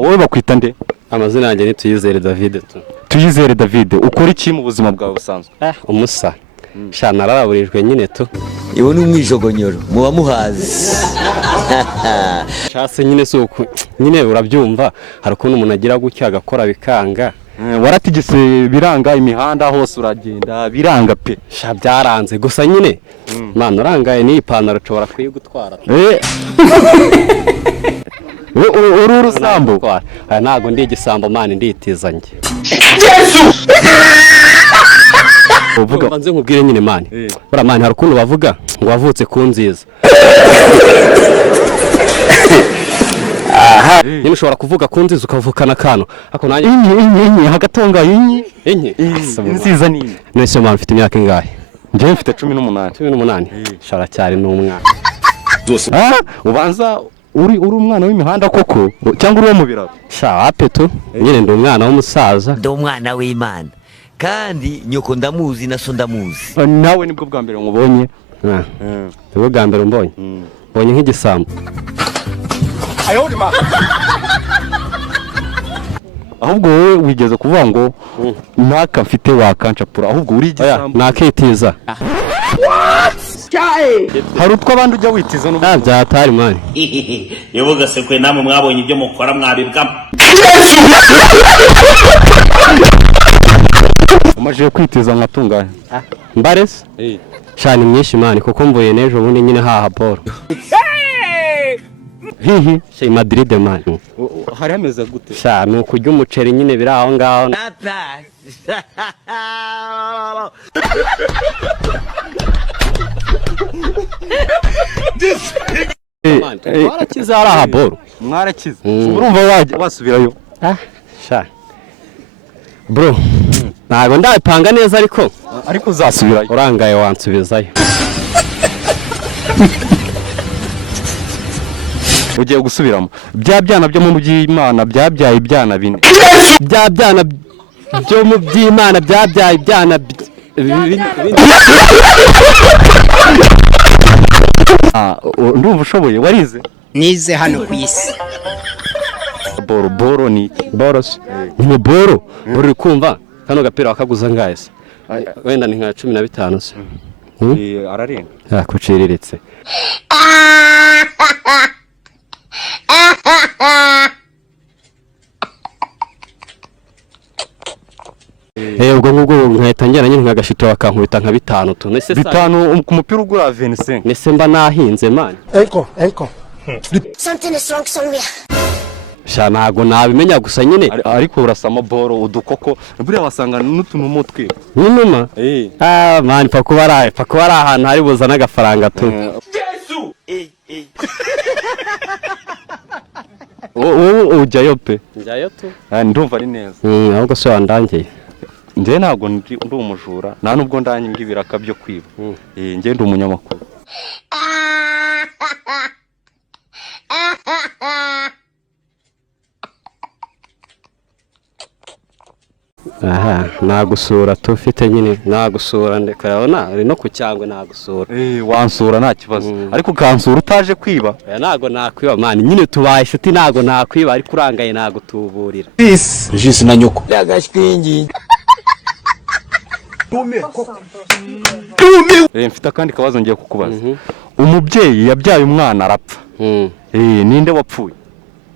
wowe bakwita nde? Amazina yanjye ni Tuyizere David. Tuyizere David, ukora iki mu buzima bwawe busanzwe? Umusa sha nararaburijwe nyine tu. Iwo ni umwijogonyoro muba muhazi. Shase nyine suko nyine urabyumva hari ukuntu umuntu agira gutya agakora bikanga. Waratigise biranga imihanda hose uragenda biranga pe. Sha byaranze gusa nyine mana urangaye ni ipantaro cobora kuyigutwara. Uri urusambo? Ntago ndi igisambo mani nditizanye. Yesu! Uvuga banze nkubwire nyine mani. Bura mani hari ukuntu bavuga ngo wavutse ku nziza. Aha. Nyine ushobora kuvuga ku nziza ukavukana kano. Ako nanjye inyi hagatonga inyi. Nziza nini? Nese mani mfite imyaka ingahe? Njye mfite 18. 18. Shara cyari n'umwana. Ubanza uri umwana w'imihanda koko cyangwa uri wo mu biraro? Sha apeto nyine ndi umwana w'umusaza. Ndi umwana w'Imana kandi nyoko ndamuzi na so ndamuzi. Nawe nibwo bwa mbere nkubonye? Nibwo bwa mbere mbonye. Mbonye nk'igisambo. Ahubwo wowe wigeze kuvuga ngo ntaka mfite wakancapura ahubwo uri igisambo nakitiza. Hari utwo abandi ujya witiza n'ubwo byatari mani. Yoboga se kwe namwe mwabonye ibyo mukora mwabibwamo. Umaje kwitiza nkatunganye. Mbarese? Shani myinshi mani kuko mvuye nejo bundi nyine haha ball. Hihi, Shay Madrid mani. Hari ameze gute? Sha nuko ujya umuceri nyine biri aho ngaho. Mwarakize ari aha ball. Mwarakize. Urumva waje wasubirayo? Sha. Bro, ntago ndabipanga neza ariko uzasubirayo. Urangaye wansubizayo. Ugiye gusubiramo. Bya byana byo mu by'Imana byabyaye ibyana bine. Bya byana byo mu by'Imana byabyaye ibyana ndumva ushoboye warize? Nize hano ku isi. Boro ni boros. Ni boro. Boro kumva kano gapira wakaguza ngaye se. Wenda ni nka 15 se. Ararenga. Yakuciriritse. Ubwo ngubwo nkahita njyana nyine nkagashito bakankubita nka 5 tu. Nese 5 ku mupira ugura 25. Nese mba nahinze man. Eko. Something is wrong somewhere. Sha nago nabimenya gusa nyine ariko urasama boro udukoko buriya wasanga n'utuntu mutwe. N'inuma? Man pakuba ari ahantu hari buzana agafaranga tu. Yesu! Ujyayo pe. Njyayo tu. Ndumva ari neza. Ahubwo se wandangiye. Nje ntago ndi umujura nta nubwo ndanyiga ibiraka byo kwiba. Nje ndi umunyamakuru. Aha, nagusura tufite nyine nagusura ndekayabona ari no kucyangwe nagusura. Wansura nta kibazo ariko kansura utaje kwiba. Nago nakwiba man nyine tubaye inshuti nago nakwiba ariko urangaye nago tuburira. Jisi na nyoko. Yagashwingi. Mfite akandi kabazo ngiye kukubaza. Umubyeyi yabyaye umwana arapfa. Ninde wapfuye?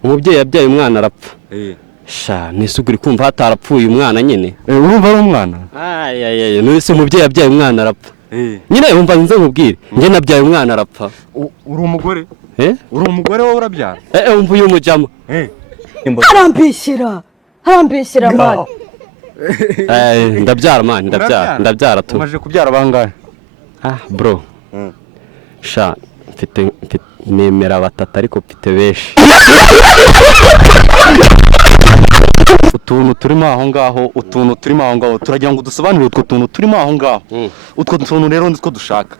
Umubyeyi yabyaye umwana arapfa. Sha nisuguri kumva hatarapfuye umwana nyine. Urumva ari umwana? Nese umubyeyi yabyaye umwana arapfa. Nyine wumva nze nkubwire nge nabyaye umwana arapfa. Uri umugore? Uri umugore wowe urabyara? Umva uyu mujama. Harambishyira man. Ndabyara man ndabyara tu. Umaje kubyara bangahe? Bro. Sha nemera batatu ariko mfite benshi. utuntu turimo aho ngaho turagira ngo dusobanurire utwo tuntu turimo aho ngaho. Utwo tuntu rero nitwo dushaka.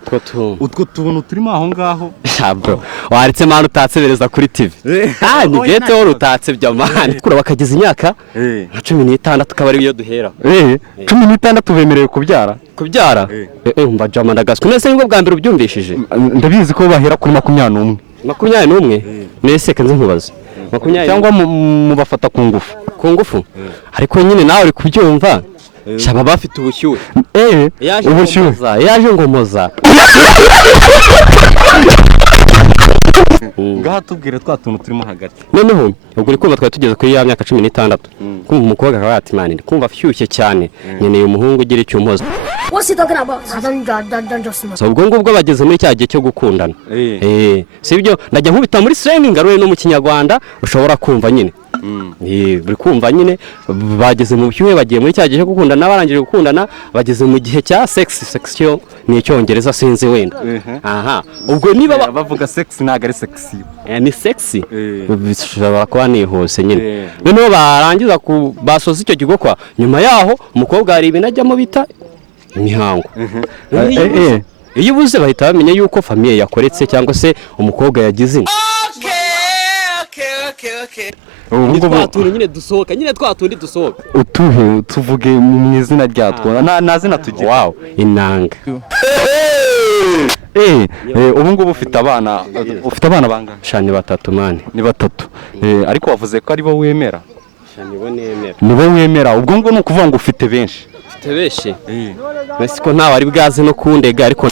Utwo tuntu turimo aho ngaho. Bro, waretse mani utatsebereza kuri TV. Ni gete wari utatse bya mani. Kura bakageza imyaka nka 16 akaba ari yo duhera. 16 bemerewe kubyara. Umva jama ndagaswe nese nibwo bwa mbere ubyumvishije. Ndabizi ko bahera kuri 21. 21 nese kanze nkubaza. 20 cyangwa mu bafata ku ngufu. Ariko nyine nawe uri kubyumva. Shaba bafite ubushyuhe. Ubushyuhe. Yaje ngomoza. Ngaha tubwire twa tuntu turimo hagati. Noneho ubwo uri kumva twari tugeze kuri ya myaka 16. Kumva umukobwa akaba ati mani kumva afyushye cyane. Nyeneye umuhungu ugira icyo umuhoza. What's he talking about? Just So ubwo ngubwo bageze muri cya gihe cyo gukundana. Sibyo najya nkubita muri slang ngarure no mu kinyarwanda ushobora kumva nyine. Buri kumva nyine bageze mu byuhe bagiye muri cya gihe cyo gukundana barangije gukundana bageze mu gihe cya section ni icyongereza sinzi wenda. Ubwo niba bavuga sex ntago ari sexy. Ni sexy. Bishobora kuba ni hose nyine. Noneho barangiza basoza icyo gigokwa nyuma yaho umukobwa hari ibinajyamo bita imihango. Iyo ubuze bahita bamenya yuko famiye yakoretse cyangwa se umukobwa yagize inda. Twatundi nyine dusohoka nyine twatundi dusohoka. Utuhe tuvuge mu izina ryatwo na zina tugira. Wow, inanga. Ubu ngubu ufite abana bangana? Shani batatu mani. Ni batatu. Ariko wavuze ko ari bo wemera. Shani bo nemera. Ni bo wemera. Ubwo ngo nukuvuga ngo ufite benshi. Ufite benshi. Bese ko ntawe ari bwaze no kundega ariko